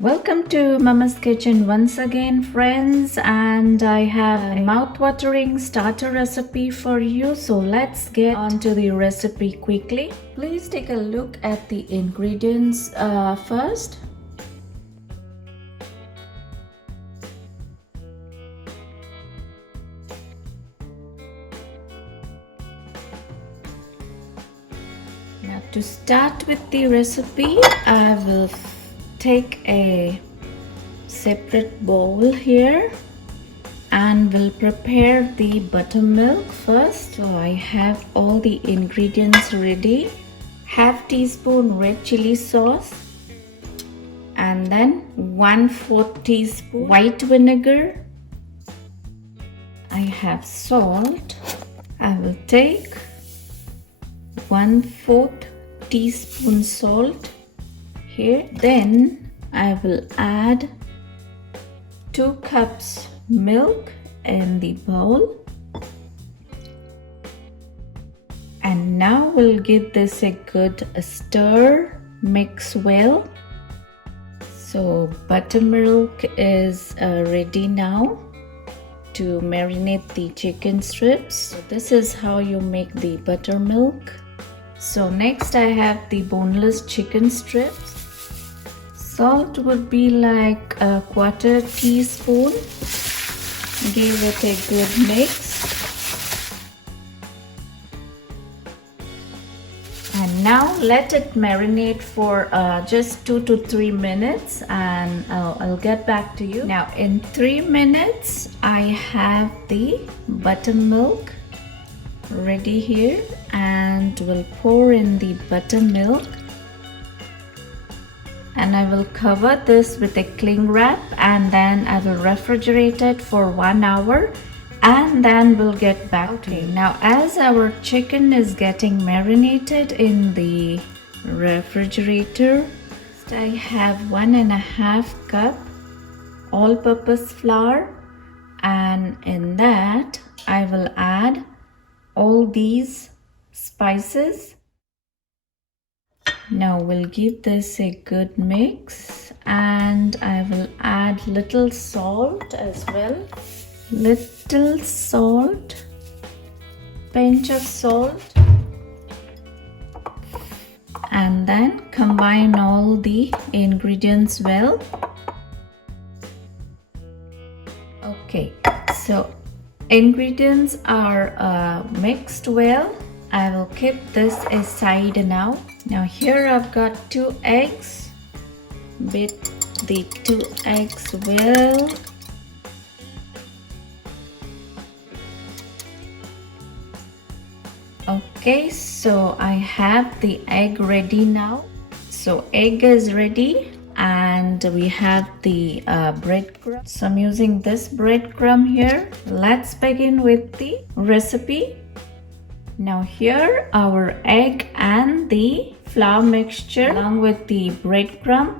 Welcome to Mama's Kitchen once again, friends, and I have a mouth-watering starter recipe for you. So let's get on to the recipe quickly. Please take a look at the ingredients first. Now to start with the recipe, I will take a separate bowl here and we'll prepare the buttermilk first. So I have all the ingredients ready. Half teaspoon red chili sauce, and then 1/4 teaspoon white vinegar. I have salt. I will take 1/4 teaspoon salt here. Then I will add 2 cups milk in the bowl, and now we'll give this a good stir. Mix well. So buttermilk is ready now to marinate the chicken strips. So this is how you make the buttermilk. So next I have the boneless chicken strips. Salt would be like a 1/4 teaspoon. Give it a good mix. And now let it marinate for just 2 to 3 minutes, and I'll get back to you. Now in 3 minutes I have the buttermilk ready here, and we'll pour in the buttermilk, and I will cover this with a cling wrap, and then I will refrigerate it for 1 hour, and then we'll get back to you. Now as our chicken is getting marinated in the refrigerator, I have 1.5 cup all-purpose flour, and in that I will add all these spices. Now we'll give this a good mix, and I will add little salt as well. Little salt, pinch of salt, and then combine all the ingredients well. Okay, so ingredients are mixed well. I will keep this aside now. Now here I've got 2 eggs. Beat the 2 eggs well. Okay, so I have the egg ready now. So egg is ready, and we have the breadcrumb. So I'm using this breadcrumb here. Let's begin with the recipe. Now here our egg and the flour mixture along with the breadcrumb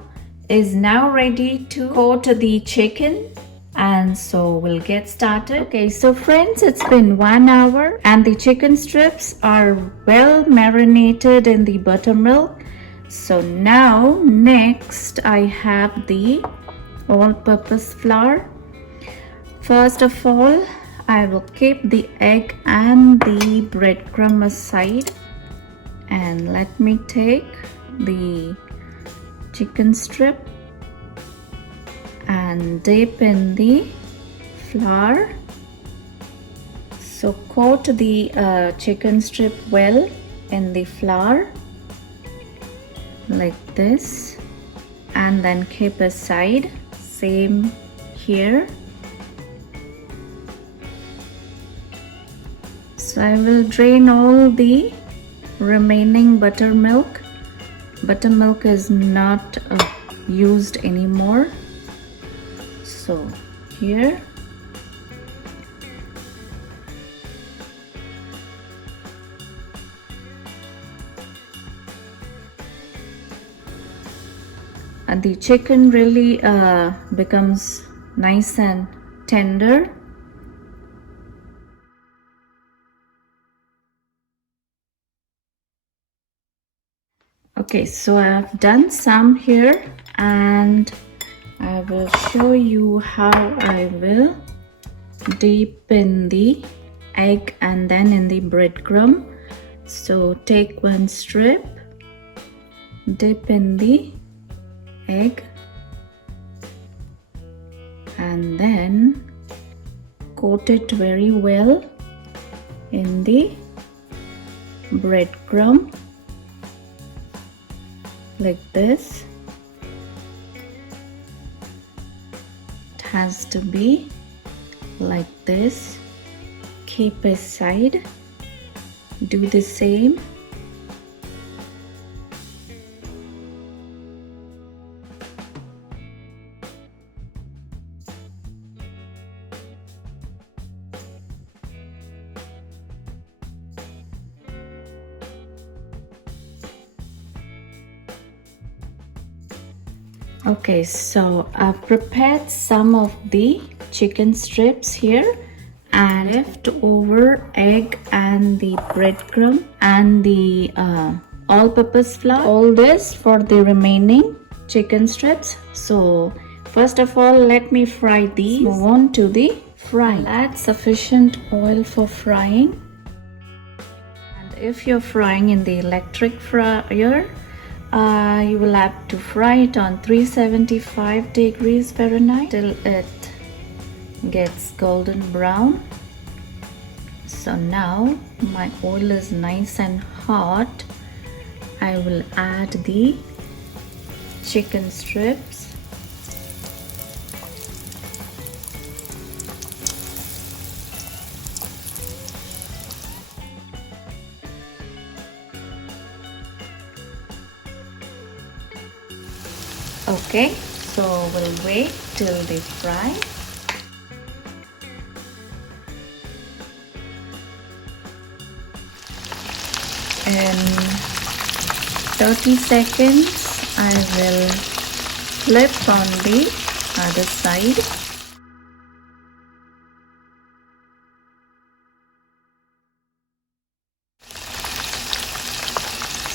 is now ready to coat the chicken, and so we'll get started. Okay, so friends, it's been 1 hour and the chicken strips are well marinated in the buttermilk. So now next I have the all-purpose flour. First of all, I will keep the egg and the breadcrumb aside, and let me take the chicken strip and dip in the flour. So coat the chicken strip well in the flour like this, and then keep aside. Same here. So I will drain all the remaining buttermilk. Buttermilk is not used anymore. So here. And the chicken really becomes nice and tender. Okay, so I've done some here, and I will show you how I will deepen the egg and then in the breadcrumb. So take one strip, dip in the egg, and then coat it very well in the breadcrumb like this. It has to be like this. Keep aside. Do the same. Okay, so I've prepared some of the chicken strips here and leftover egg and the breadcrumb and the all-purpose flour. All this for the remaining chicken strips. So first of all, let me fry these. Move on to the frying. Add sufficient oil for frying. And if you're frying in the electric fryer, you will have to fry it on 375 degrees Fahrenheit till it gets golden brown. So now my oil is nice and hot. I will add the chicken strips. Okay, so we'll wait till they fry. In 30 seconds, I will flip on the other side.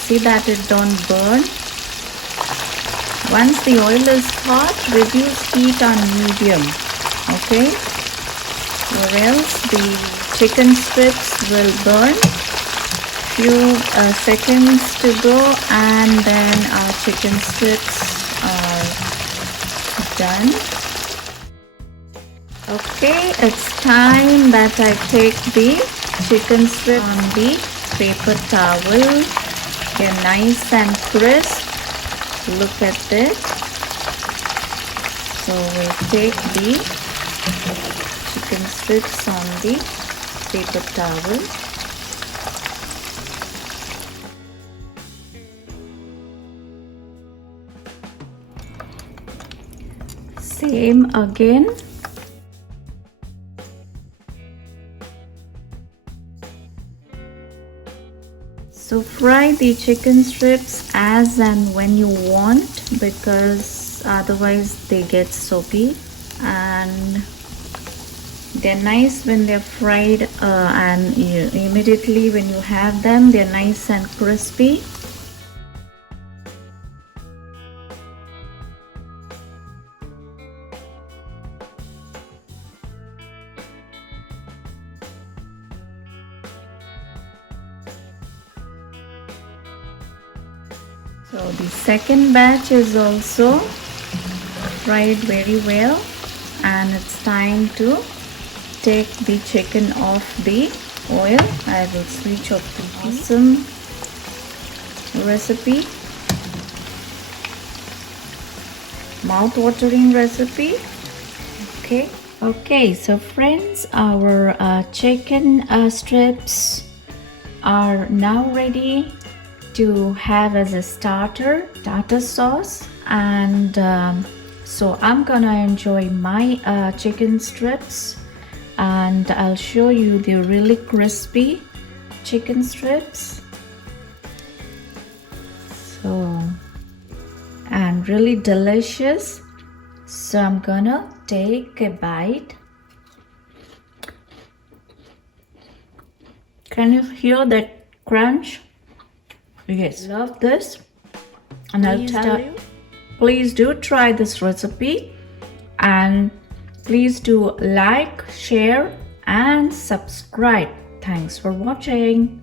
See that it don't burn. Once the oil is hot, reduce heat on medium, okay? Or else the chicken strips will burn. Few seconds to go and then our chicken strips are done. Okay, it's time that I take the chicken strip on the paper towel. They're nice and crisp. Look at this. So we'll take the chicken strips on the paper towel. Same again. So fry the chicken strips as and when you want, because otherwise they get soggy, and they're nice when they're fried and immediately when you have them they're nice and crispy. So the second batch is also fried very well, and it's time to take the chicken off the oil. I will switch off the awesome recipe, mouth-watering recipe. Okay, so friends, our chicken strips are now ready to have as a starter sauce, and so I'm gonna enjoy my chicken strips, and I'll show you the really crispy chicken strips. So, and really delicious. So I'm gonna take a bite. Can you hear that crunch? Yes, love this, and I'll tell you, please do try this recipe. And please do like, share, and subscribe. Thanks for watching.